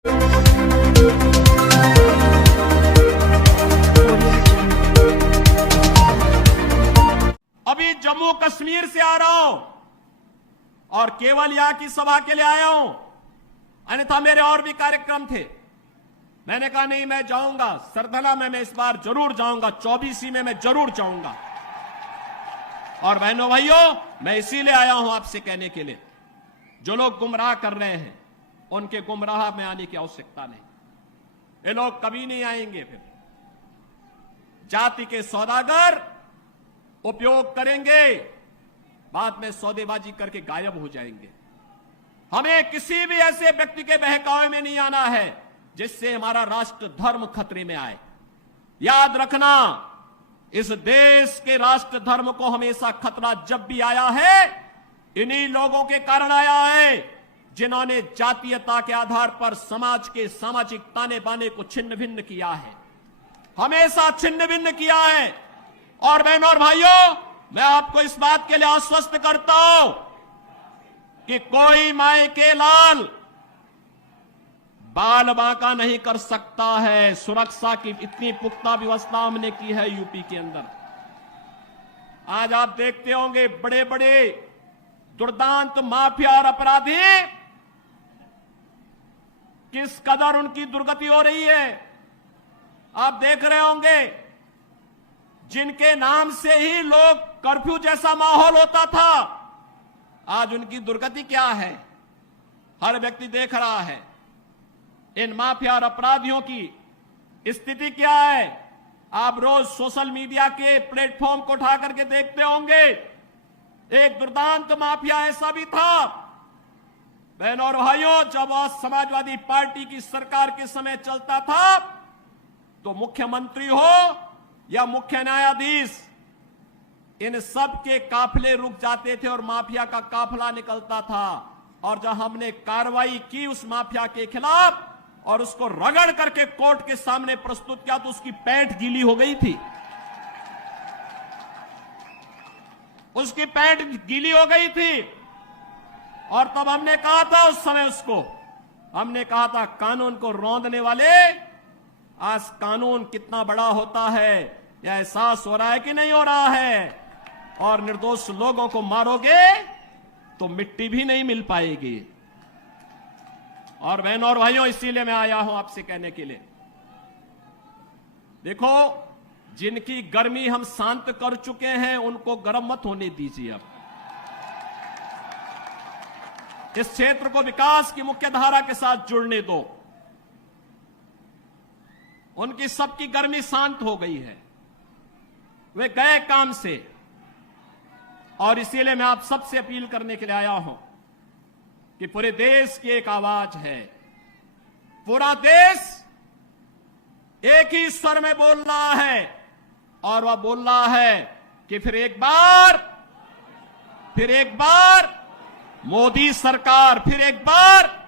अभी जम्मू कश्मीर से आ रहा हूं और केवल यहां की सभा के लिए आया हूं, अन्यथा मेरे और भी कार्यक्रम थे। मैंने कहा नहीं, मैं जाऊंगा सरधला में, मैं इस बार जरूर जाऊंगा, 24 में मैं जरूर जाऊंगा। और बहनों भाइयों, मैं इसीलिए आया हूं आपसे कहने के लिए, जो लोग गुमराह कर रहे हैं उनके गुमराह में आने की आवश्यकता नहीं। ये लोग कभी नहीं आएंगे। फिर जाति के सौदागर उपयोग करेंगे, बाद में सौदेबाजी करके गायब हो जाएंगे। हमें किसी भी ऐसे व्यक्ति के बहकावे में नहीं आना है जिससे हमारा राष्ट्र धर्म खतरे में आए। याद रखना, इस देश के राष्ट्र धर्म को हमेशा खतरा जब भी आया है, इन्हीं लोगों के कारण आया है जिन्होंने जातीयता के आधार पर समाज के सामाजिक ताने बाने को छिन्न भिन्न किया है, हमेशा छिन्न भिन्न किया है। और बहनों और भाइयों, मैं आपको इस बात के लिए आश्वस्त करता हूं कि कोई माए के लाल बाल बांका नहीं कर सकता है। सुरक्षा की इतनी पुख्ता व्यवस्था हमने की है यूपी के अंदर। आज आप देखते होंगे बड़े बड़े दुर्दांत माफिया और अपराधी किस कदर उनकी दुर्गति हो रही है। आप देख रहे होंगे, जिनके नाम से ही लोग कर्फ्यू जैसा माहौल होता था, आज उनकी दुर्गति क्या है हर व्यक्ति देख रहा है। इन माफिया और अपराधियों की स्थिति क्या है, आप रोज सोशल मीडिया के प्लेटफॉर्म को उठा करके देखते होंगे। एक दुर्दांत माफिया ऐसा भी था, बहनों और भाइयों, जब वह समाजवादी पार्टी की सरकार के समय चलता था तो मुख्यमंत्री हो या मुख्य न्यायाधीश, इन सब के काफिले रुक जाते थे और माफिया का काफिला निकलता था। और जब हमने कार्रवाई की उस माफिया के खिलाफ और उसको रगड़ करके कोर्ट के सामने प्रस्तुत किया तो उसकी पैंट गीली हो गई थी, उसकी पैंट गीली हो गई थी। और तब हमने कहा था, उस समय उसको हमने कहा था, कानून को रौंदने वाले, आज कानून कितना बड़ा होता है यह एहसास हो रहा है कि नहीं हो रहा है। और निर्दोष लोगों को मारोगे तो मिट्टी भी नहीं मिल पाएगी। और बहनों और भाइयों, इसीलिए मैं आया हूं आपसे कहने के लिए, देखो, जिनकी गर्मी हम शांत कर चुके हैं उनको गर्म मत होने दीजिए। अब इस क्षेत्र को विकास की मुख्य धारा के साथ जुड़ने दो। उनकी सबकी गर्मी शांत हो गई है, वे गए काम से। और इसीलिए मैं आप सबसे अपील करने के लिए आया हूं कि पूरे देश की एक आवाज है, पूरा देश एक ही स्वर में बोल रहा है। और वह बोल रहा है कि फिर एक बार मोदी सरकार, फिर एक बार